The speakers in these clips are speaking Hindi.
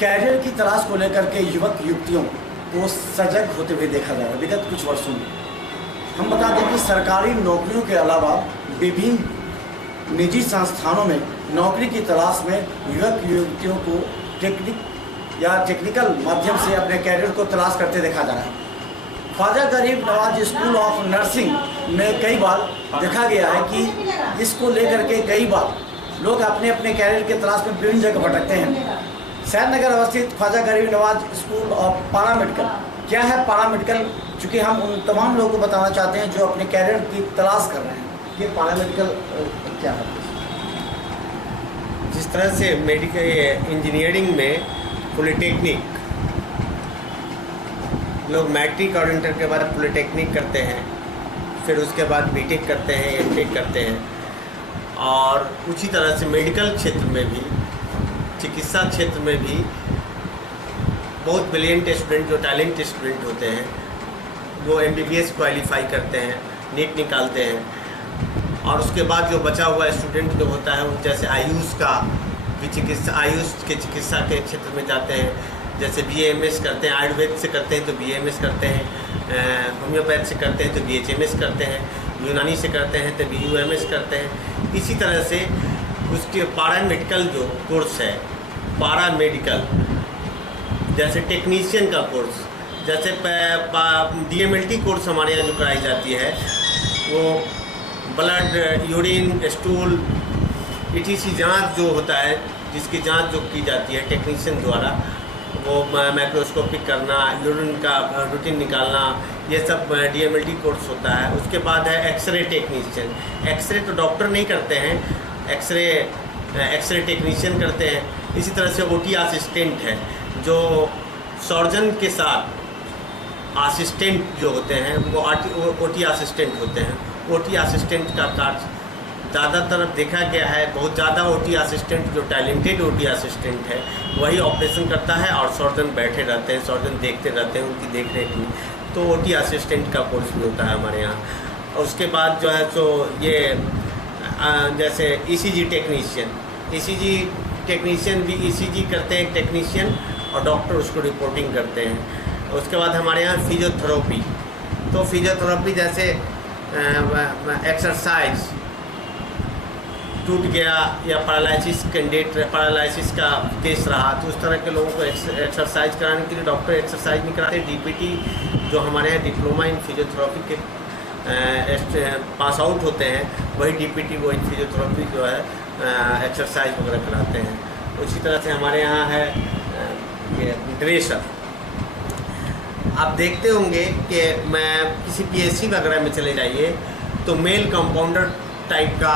कैरियर की तलाश को लेकर के युवक युवतियों को सजग होते हुए देखा जा रहा है विगत कुछ वर्षों में। हम बता दें कि सरकारी नौकरियों के अलावा विभिन्न निजी संस्थानों में नौकरी की तलाश में युवक युवतियों को टेक्निकल माध्यम से अपने कैरियर को तलाश करते देखा जा रहा है। ख्वाजा गरीब नवाज स्कूल ऑफ नर्सिंग में कई बार देखा गया है कि इसको लेकर के कई बार लोग अपने अपने कैरियर के तलाश में विभिन्न जगह भटकते हैं। सैन नगर अवस्थित ख्वाजा गरीब नवाज स्कूल ऑफ पारामेडिकल क्या है? पारामेडिकल, चूँकि हम उन तमाम लोगों को बताना चाहते हैं जो अपने कैरियर की तलाश कर रहे हैं, ये पारामेडिकल क्या है? जिस तरह से मेडिकल इंजीनियरिंग में पॉलिटेक्निक लोग मैट्रिक और इंटर के बाद पॉलिटेक्निक करते हैं, फिर उसके बाद बीटेक करते हैं, एमटेक करते हैं, और उसी तरह से मेडिकल क्षेत्र में भी, चिकित्सा क्षेत्र में भी बहुत ब्रिलियंट स्टूडेंट जो टैलेंट स्टूडेंट होते हैं वो एमबीबीएस क्वालिफाई करते हैं, नीट निकालते हैं, और उसके बाद जो बचा हुआ स्टूडेंट जो होता है वो जैसे आयुष के चिकित्सा के क्षेत्र में जाते हैं, जैसे बीएमएस करते हैं, आयुर्वेद से करते हैं तो बीएमएस करते हैं, होम्योपैथ से करते हैं तो बीएचएमएस करते हैं, यूनानी से करते हैं तो बीयूएमएस करते हैं। इसी तरह से उसके पारामेडिकल जो कोर्स है, पारामेडिकल जैसे टेक्नीशियन का कोर्स, जैसे डीएमएलटी कोर्स हमारे यहाँ जो कराई जाती है वो ब्लड, यूरिन, स्टूल, ईटीसी जांच जो होता है, जिसकी जांच जो की जाती है टेक्नीशियन द्वारा, वो माइक्रोस्कोपिक करना, यूरिन का रूटीन निकालना, ये सब डीएमएलटी कोर्स होता है। उसके बाद है एक्सरे टेक्नीशियन। एक्सरे तो डॉक्टर नहीं करते हैं, एक्सरे टेक्नीशियन करते हैं। इसी तरह से ओटी असिस्टेंट है, जो सर्जन के साथ असिस्टेंट जो होते हैं वो ओटी असिस्टेंट होते हैं। ओटी असिस्टेंट का कार्य ज़्यादातर देखा गया है, बहुत ज़्यादा ओटी असिस्टेंट जो टैलेंटेड ओटी असिस्टेंट है वही ऑपरेशन करता है और सर्जन बैठे रहते हैं, सर्जन देखते रहते हैं उनकी देख रेख में। तो ओटी असिस्टेंट का कोर्स भी होता है हमारे यहाँ। और उसके बाद जो है तो ये जैसे ईसीजी टेक्नीशियन भी ईसीजी करते हैं टेक्नीशियन, और डॉक्टर उसको रिपोर्टिंग करते हैं। उसके बाद हमारे यहाँ फिजियोथेरेपी, तो फिजियोथेरेपी जैसे एक्सरसाइज टूट गया या पैरालिसिस का केस रहा तो उस तरह के लोगों को एक्सरसाइज कराने के लिए डॉक्टर एक्सरसाइज नहीं कराते। डीपीटी जो हमारे यहाँ डिप्लोमा इन फिजियोथेरेपी के पास आउट होते हैं, वही डीपीटी वो इन फिजियोथेरेपी जो है एक्सरसाइज वगैरह कराते हैं। उसी तरह से हमारे यहाँ है ये ड्रेसर। आप देखते होंगे कि मैं किसी पीएससी वगैरह में चले जाइए तो मेल कंपाउंडर टाइप का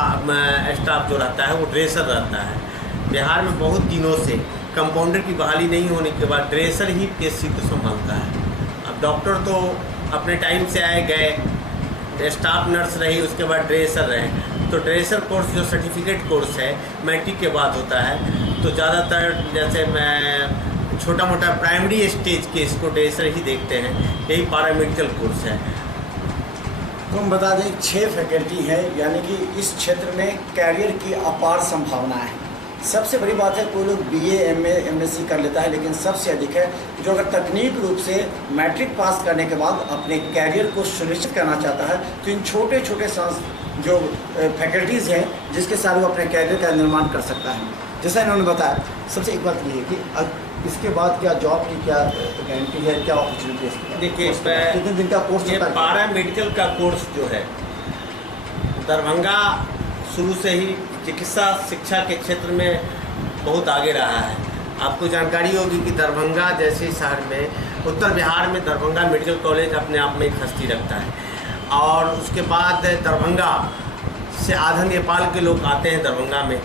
स्टाफ जो रहता है वो ड्रेसर रहता है। बिहार में बहुत दिनों से कंपाउंडर की बहाली नहीं होने के बाद ड्रेसर ही पीएससी को संभालता है। अब डॉक्टर तो अपने टाइम से आए गए, स्टाफ नर्स रही, उसके बाद ड्रेसर रहे। तो ड्रेसर कोर्स जो सर्टिफिकेट कोर्स है मैट्रिक के बाद होता है, तो ज़्यादातर जैसे मैं छोटा मोटा प्राइमरी स्टेज के इसको ड्रेसर ही देखते हैं, यही पारामेडिकल कोर्स है। तो हम बता दें 6 फैकल्टी है, यानी कि इस क्षेत्र में कैरियर की अपार संभावना है। सबसे बड़ी बात है कोई लोग बीए, एमए, एमएससी कर लेता है, लेकिन सबसे अधिक है जो अगर तकनीक रूप से मैट्रिक पास करने के बाद अपने कैरियर को सुनिश्चित करना चाहता है तो इन छोटे छोटे जो फैकल्टीज़ हैं जिसके साथ वो अपने कैरियर का निर्माण कर सकता है। जैसा इन्होंने बताया, सबसे एक बात ये है कि इसके बाद क्या जॉब की क्या गारंटी है, क्या अपॉर्चुनिटी है? देखिए, कितने दिन का कोर्स ये पारामेडिकल का कोर्स जो है दरभंगा शुरू से ही चिकित्सा शिक्षा के क्षेत्र में बहुत आगे रहा है। आपको जानकारी होगी कि दरभंगा जैसे शहर में उत्तर बिहार में दरभंगा मेडिकल कॉलेज अपने आप में एक हस्ती रखता है। और उसके बाद दरभंगा से आधा नेपाल के लोग आते हैं दरभंगा में,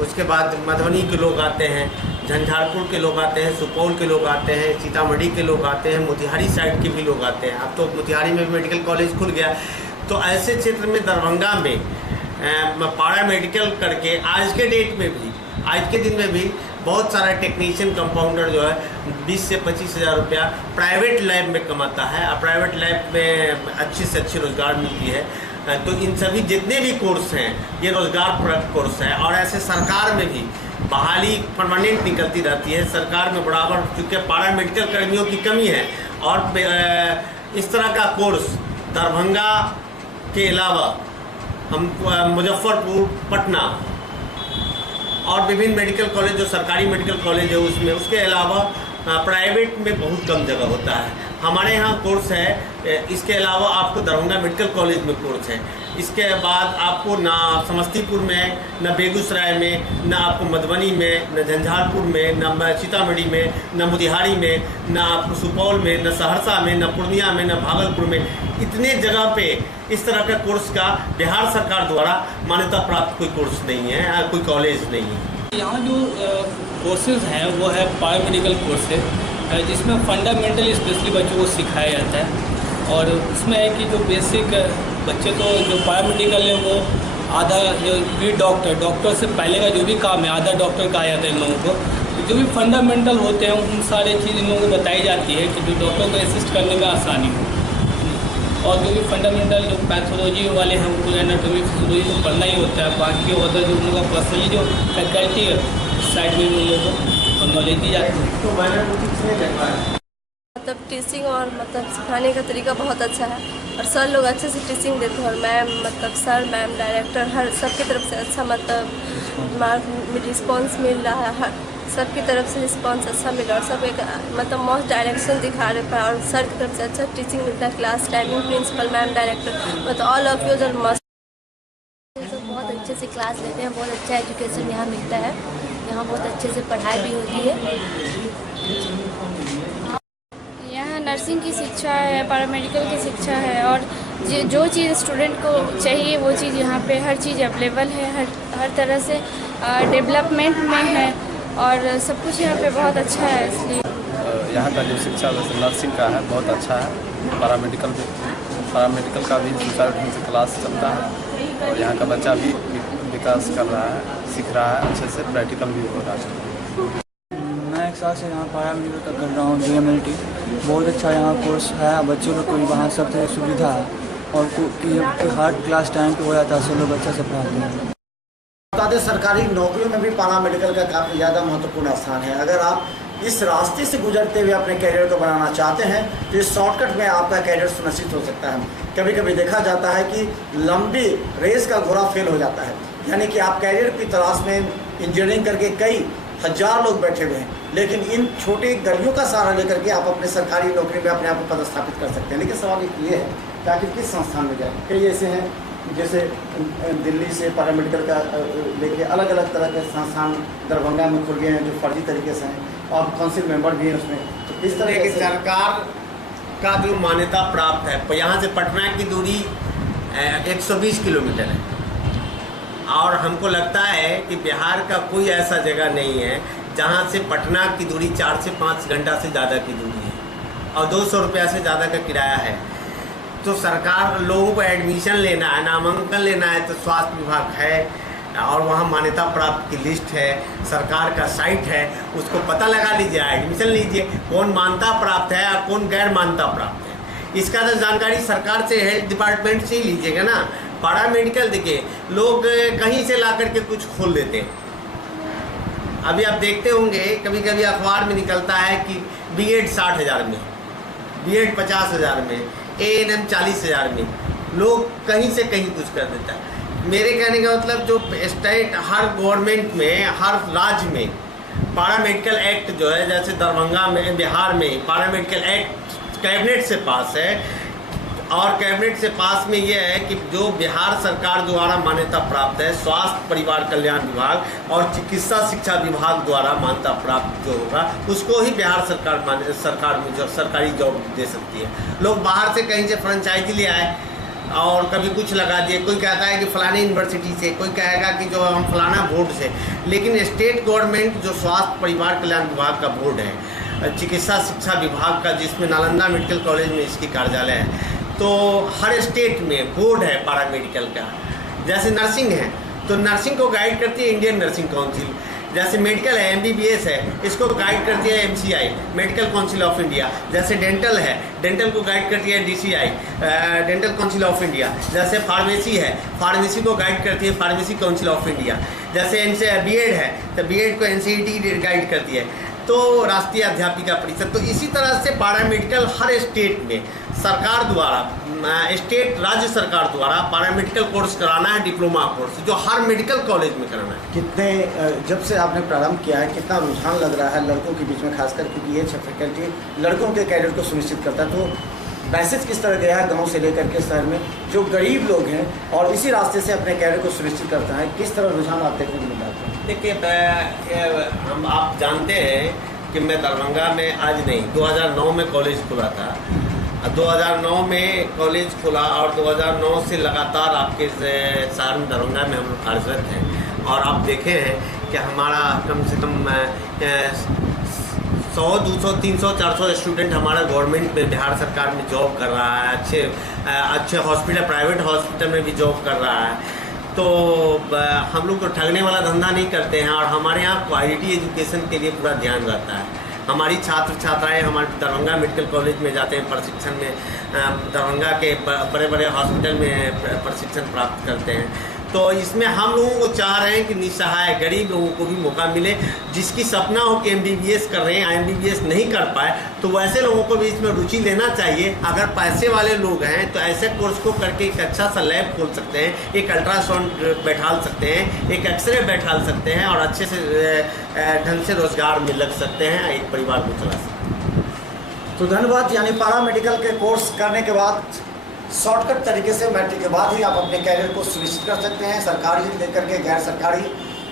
उसके बाद मधुबनी के लोग आते हैं, झंझारपुर के लोग आते हैं, सुपौल के लोग आते हैं, सीतामढ़ी के लोग आते हैं, मोतिहारी साइड के भी लोग आते हैं। अब तो मोतिहारी में भी मेडिकल कॉलेज खुल गया। तो ऐसे क्षेत्र में दरभंगा में पारामेडिकल करके आज के डेट में भी, आज के दिन में भी बहुत सारा टेक्नीशियन कंपाउंडर जो है 20 से 25 हज़ार रुपया प्राइवेट लैब में कमाता है। और प्राइवेट लैब में अच्छी से अच्छी रोज़गार मिलती है। तो इन सभी जितने भी कोर्स हैं ये रोज़गार परक कोर्स है। और ऐसे सरकार में भी बहाली परमानेंट निकलती रहती है। सरकार में बराबर चूँकि पैरा मेडिकल कर्मियों की कमी है और इस तरह का कोर्स दरभंगा के अलावा हम मुजफ्फरपुर, पटना और विभिन्न मेडिकल कॉलेज जो सरकारी मेडिकल कॉलेज है उसमें, उसके अलावा प्राइवेट में बहुत कम जगह होता है। हमारे यहाँ कोर्स है। इसके अलावा आपको दरभंगा मेडिकल कॉलेज में कोर्स है। इसके बाद आपको ना समस्तीपुर में, ना बेगूसराय में, ना आपको मधुबनी में, ना झंझारपुर में, ना सीतामढ़ी में, ना मोतिहारी में, ना आपको सुपौल में, ना सहरसा में, ना पूर्णिया में, ना भागलपुर में, इतने जगह पे इस तरह का कोर्स का बिहार सरकार द्वारा मान्यता प्राप्त कोई कोर्स नहीं है, कोई कॉलेज नहीं है। यहाँ जो कोर्सेज हैं वो है पैरा मेडिकल कोर्स है, जिसमें फंडामेंटल स्पेशली बच्चों को सिखाया जाता है। और उसमें है कि जो बेसिक बच्चे तो जो पैरा मेडिकल है वो आधा जो भी डॉक्टर से पहले का जो भी काम है आधा डॉक्टर कहा जाता है इन लोगों को। जो भी फंडामेंटल होते हैं उन सारे चीज़ इन लोगों को बताई जाती है कि जो डॉक्टर को असिस्ट करने में आसानी हो। और जो भी फंडामेंटल जो पैथोलॉजी वाले हैं उनको एनाटॉमी फिजियोलॉजी तो पढ़ना ही होता है। बाकी अदर जो उन लोगों का पर्सनली जो फैकल्टी है उस साइड में उन लोगों को नॉलेज दी जाती है। मतलब टीचिंग और मतलब सिखाने का तरीका बहुत अच्छा है और सर लोग अच्छे से टीचिंग देते हैं और मैम मतलब सर मैम डायरेक्टर हर सबकी तरफ से अच्छा मतलब रिस्पॉन्स मिल रहा है। हर सबकी तरफ से रिस्पॉन्स अच्छा मिल रहा है और सब एक मतलब मस्त डायरेक्शन दिखा रहे हैं और सर की तरफ से अच्छा टीचिंग मिलता है। Class timing principal ma'am director मतलब ऑल ऑफ यूज और मस्त बहुत अच्छे से क्लास लेते हैं। बहुत अच्छा एजुकेशन यहाँ मिलता है। यहाँ बहुत अच्छे से पढ़ाई भी होती है। यहाँ नर्सिंग की शिक्षा है, पैरामेडिकल की शिक्षा है और जो चीज़ स्टूडेंट को चाहिए वो चीज़ यहाँ पे हर चीज़ अवेलेबल है। हर तरह से डेवलपमेंट में है और सब कुछ यहाँ पे बहुत अच्छा है। इसलिए यहाँ का जो शिक्षा वैसे नर्सिंग का है बहुत अच्छा है। पैरामेडिकल का भी सुचारू ढंग से क्लास चलता है और यहाँ का बच्चा भी विकास कर रहा है, सीख रहा है, अच्छे से प्रैक्टिकल भी हो रहा है। मैं एक साल से यहाँ पैरा मेडिकल का कर रहा हूँ DMLT। बहुत अच्छा यहाँ कोर्स है। बच्चों लोग को भी वहाँ सब सुविधा है और हर क्लास टाइम पे हो जाता है। सब लोग अच्छा से पढ़ाते हैं। बता दें सरकारी नौकरियों में भी पैरा मेडिकल का काफ़ी ज़्यादा महत्वपूर्ण स्थान है। अगर आप इस रास्ते से गुजरते हुए अपने कैरियर को बनाना चाहते हैं तो इस शॉर्टकट में आपका कैरियर सुनिश्चित हो सकता है। कभी कभी देखा जाता है कि लंबी रेस का घोड़ा फेल हो जाता है, यानी कि आप कैरियर की तलाश में इंजीनियरिंग करके कई हजार लोग बैठे हुए हैं, लेकिन इन छोटे गलियों का सहारा लेकर के आप अपने सरकारी नौकरी में अपने आप को पदस्थापित कर सकते हैं। लेकिन सवाल ये है कि आखिर किस संस्थान में जाए। कई ऐसे हैं जैसे दिल्ली से पैरामेडिकल का लेके अलग अलग तरह के संस्थान दरभंगा में खुल गए हैं जो फर्जी तरीके से हैं और काउंसिल मेंबर भी हैं उसमें। तो इस तरह की सरकार का जो मान्यता प्राप्त है, यहाँ से पटना की दूरी 120 किलोमीटर है और हमको लगता है कि बिहार का कोई ऐसा जगह नहीं है जहाँ से पटना की दूरी 4 से 5 घंटा से ज़्यादा की दूरी है और 200 रुपया से ज़्यादा का किराया है। तो सरकार लोगों को एडमिशन लेना है, नामांकन लेना है तो स्वास्थ्य विभाग है और वहाँ मान्यता प्राप्त की लिस्ट है, सरकार का साइट है, उसको पता लगा लीजिए, एडमिशन लीजिए, कौन मान्यता प्राप्त है और कौन गैर मान्यता प्राप्त है। इसका तो जानकारी सरकार से, हेल्थ डिपार्टमेंट से ही लीजिएगा ना। पैरा मेडिकल देखिए लोग कहीं से ला करके कुछ खोल देते हैं। अभी आप देखते होंगे कभी कभी अखबार में निकलता है कि B.Ed 60,000 में, B.Ed 50,000 में, A.N.M 40,000 में, लोग कहीं से कहीं कुछ कर देता है। मेरे कहने का मतलब जो स्टेट हर गवर्नमेंट में, हर राज्य में पैरा मेडिकल एक्ट जो है, जैसे दरभंगा में, बिहार में पैरा मेडिकल एक्ट कैबिनेट से पास है और कैबिनेट से पास में ये है कि जो बिहार सरकार द्वारा मान्यता प्राप्त है, स्वास्थ्य परिवार कल्याण विभाग और चिकित्सा शिक्षा विभाग द्वारा मान्यता प्राप्त जो होगा उसको ही बिहार सरकार में जो सरकारी जॉब दे सकती है। लोग बाहर से कहीं से फ्रेंचाइजी ले आए और कभी कुछ लगा दिए, कोई कहता है कि फलानी यूनिवर्सिटी से, कोई कहेगा कि जो हम फलाना बोर्ड से, लेकिन स्टेट गवर्नमेंट जो स्वास्थ्य परिवार कल्याण विभाग का बोर्ड है, चिकित्सा शिक्षा विभाग का जिसमें नालंदा मेडिकल कॉलेज में इसकी कार्यालय है, तो हर स्टेट में बोर्ड है पैरा मेडिकल का। जैसे नर्सिंग है तो नर्सिंग को गाइड करती है इंडियन नर्सिंग काउंसिल, जैसे मेडिकल है MBBS है इसको गाइड करती है MCI medical council of India, जैसे डेंटल है डेंटल को गाइड करती है DCI dental council of India, जैसे फार्मेसी है फार्मेसी को गाइड करती है फार्मेसी काउंसिल ऑफ इंडिया। जैसे इनसे बीएड है तो बीएड को एनसीईटी गाइड करती है, तो राष्ट्रीय अध्यापिका परिषद। तो इसी तरह से पैरामेडिकल हर स्टेट में सरकार द्वारा, स्टेट राज्य सरकार द्वारा पैरामेडिकल कोर्स कराना है, डिप्लोमा कोर्स जो हर मेडिकल कॉलेज में कराना है। कितने जब से आपने प्रारंभ किया है कितना रुझान लग रहा है लड़कों के बीच में, खासकर क्योंकि ये फैकल्टी लड़कों के कैरियर को सुनिश्चित करता है, तो मैसेज किस तरह गया है गांव से लेकर के शहर में जो गरीब लोग हैं और इसी रास्ते से अपने कैरियर को सुनिश्चित करता है, किस तरह रुझान आप देखने को मिल रहा है? देखिए आप जानते हैं कि मैं दरभंगा में आज नहीं 2009 में कॉलेज खुला था। 2009 में कॉलेज खुला और 2009 से लगातार आपके शहर में दरभंगा में हम लोग कार्यरत हैं, और आप देखे हैं कि हमारा कम से कम 100, 200, 300, 400 स्टूडेंट हमारा गवर्नमेंट में बिहार सरकार में जॉब कर रहा है, अच्छे हॉस्पिटल, प्राइवेट हॉस्पिटल में भी जॉब कर रहा है। तो हम लोग तो ठगने वाला धंधा नहीं करते हैं, और हमारे यहाँ क्वालिटी एजुकेशन के लिए पूरा ध्यान रहता है। हमारी छात्र छात्राएं हमारे दरभंगा मेडिकल कॉलेज में जाते हैं प्रशिक्षण में, दरभंगा के बड़े बड़े हॉस्पिटल में प्रशिक्षण प्राप्त करते हैं। तो इसमें हम लोगों को चाह रहे हैं कि निसहाय गरीब लोगों को भी मौका मिले, जिसकी सपना हो कि MBBS कर रहे हैं, MBBS नहीं कर पाए, तो वैसे लोगों को भी इसमें रुचि लेना चाहिए। अगर पैसे वाले लोग हैं तो ऐसे कोर्स को करके एक अच्छा सा लैब खोल सकते हैं, एक अल्ट्रासाउंड बैठाल सकते हैं, एक एक्सरे बैठाल सकते हैं, और अच्छे से ढंग से रोजगार में लग सकते हैं, एक परिवार को चला सकते हैं। तो धन्यवाद। यानी पैरा मेडिकल के कोर्स करने के बाद शॉर्टकट तरीके से मैट्रिक के बाद ही आप अपने कैरियर को सुनिश्चित कर सकते हैं। सरकारी लेकर के गैर सरकारी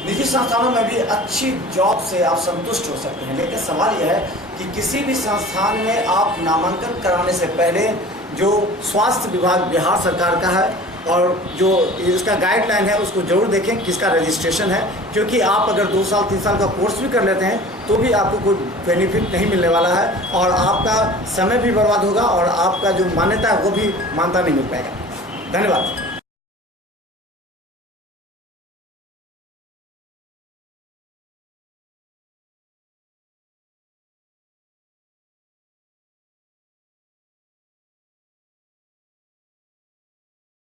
निजी संस्थानों में भी अच्छी जॉब से आप संतुष्ट हो सकते हैं। लेकिन सवाल यह है कि किसी भी संस्थान में आप नामांकन कराने से पहले जो स्वास्थ्य विभाग बिहार सरकार का है और जो इसका गाइडलाइन है उसको जरूर देखें किसका रजिस्ट्रेशन है, क्योंकि आप अगर 2 साल 3 साल का कोर्स भी कर लेते हैं तो भी आपको कोई बेनिफिट नहीं मिलने वाला है, और आपका समय भी बर्बाद होगा और आपका जो मान्यता है वो भी मान्यता नहीं मिल पाएगा। धन्यवाद।